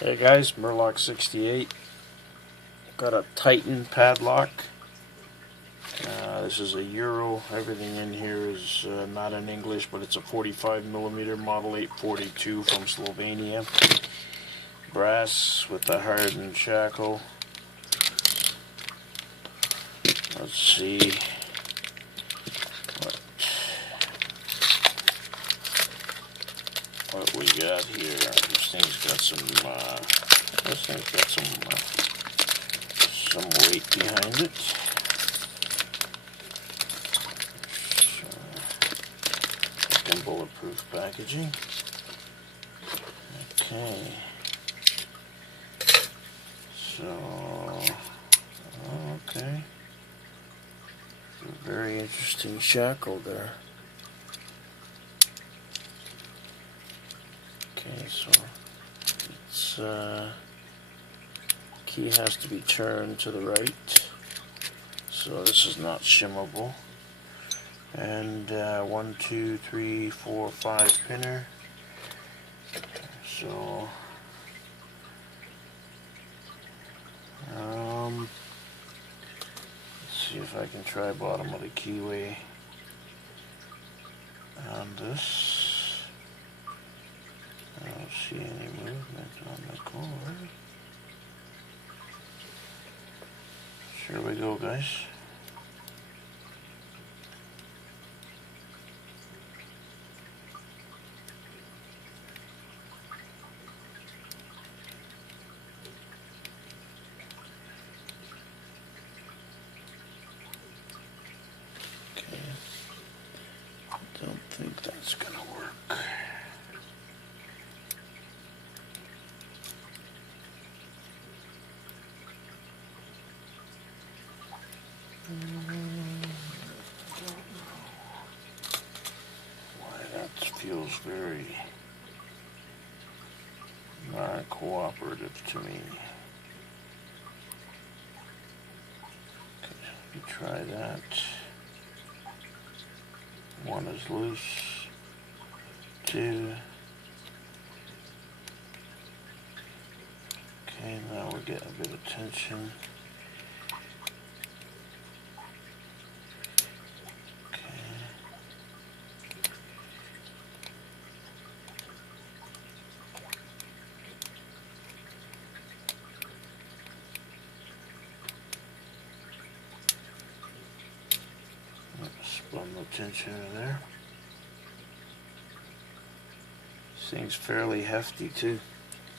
Hey guys, MUR-LOCK 68. Got a Titan padlock. This is a Euro. Everything in here is not in English, but it's a 45mm model 842 from Slovenia. Brass with the hardened shackle. Let's see what we got here. This thing's got some weight behind it. Fucking bulletproof packaging. Okay. Okay. A very interesting shackle there. Okay, so it's key has to be turned to the right, so this is not shimmable. And 1, 2, 3, 4, 5 pinner. So let's see if I can try bottom of the keyway on this. I don't see any movement on the cord. Here we go, guys. Okay. Don't think that's gonna work. Why that feels very not cooperative to me. Okay, let me try that. One is loose. 2. Okay, now we're getting a bit of tension. Spun the tension in there. This thing's fairly hefty too.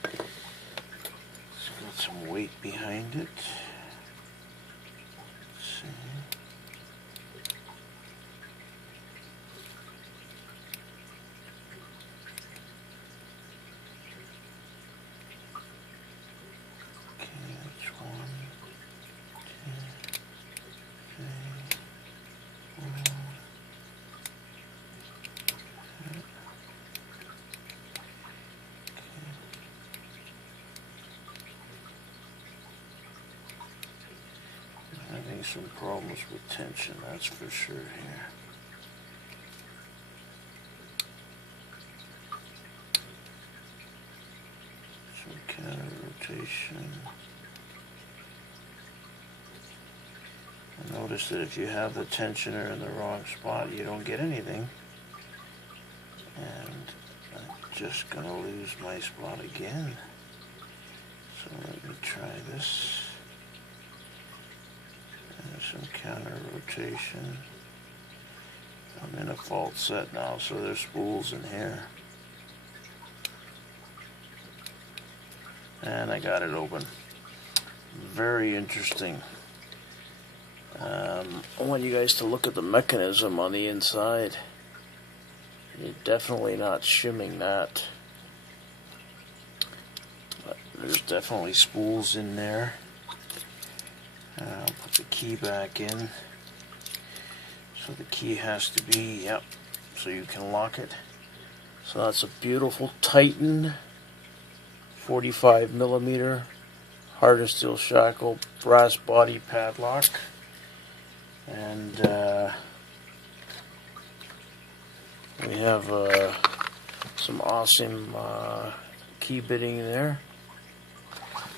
It's got some weight behind it. Let's see. Okay, that's 1, 2, 3. Having some problems with tension, that's for sure here. Some counter rotation. I noticed that if you have the tensioner in the wrong spot, you don't get anything. And I'm just going to lose my spot again. So let me try this. There's some counter rotation. I'm in a fault set now, so there's spools in here. And I got it open. Very interesting. I want you guys to look at the mechanism on the inside. You're definitely not shimming that. But there's definitely spools in there. I'll put the key back in. So the key has to be, yep, so you can lock it. So that's a beautiful Titan 45mm hardened steel shackle brass body padlock. And we have some awesome key bitting there.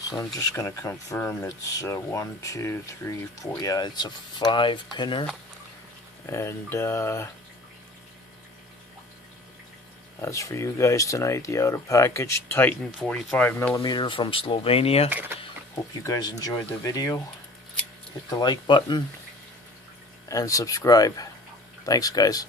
So I'm just going to confirm it's 1, 2, 3, 4. Yeah, it's a 5-pinner. And that's for you guys tonight. The outer package, Titan 45mm from Slovenia. Hope you guys enjoyed the video. Hit the like button and subscribe. Thanks, guys.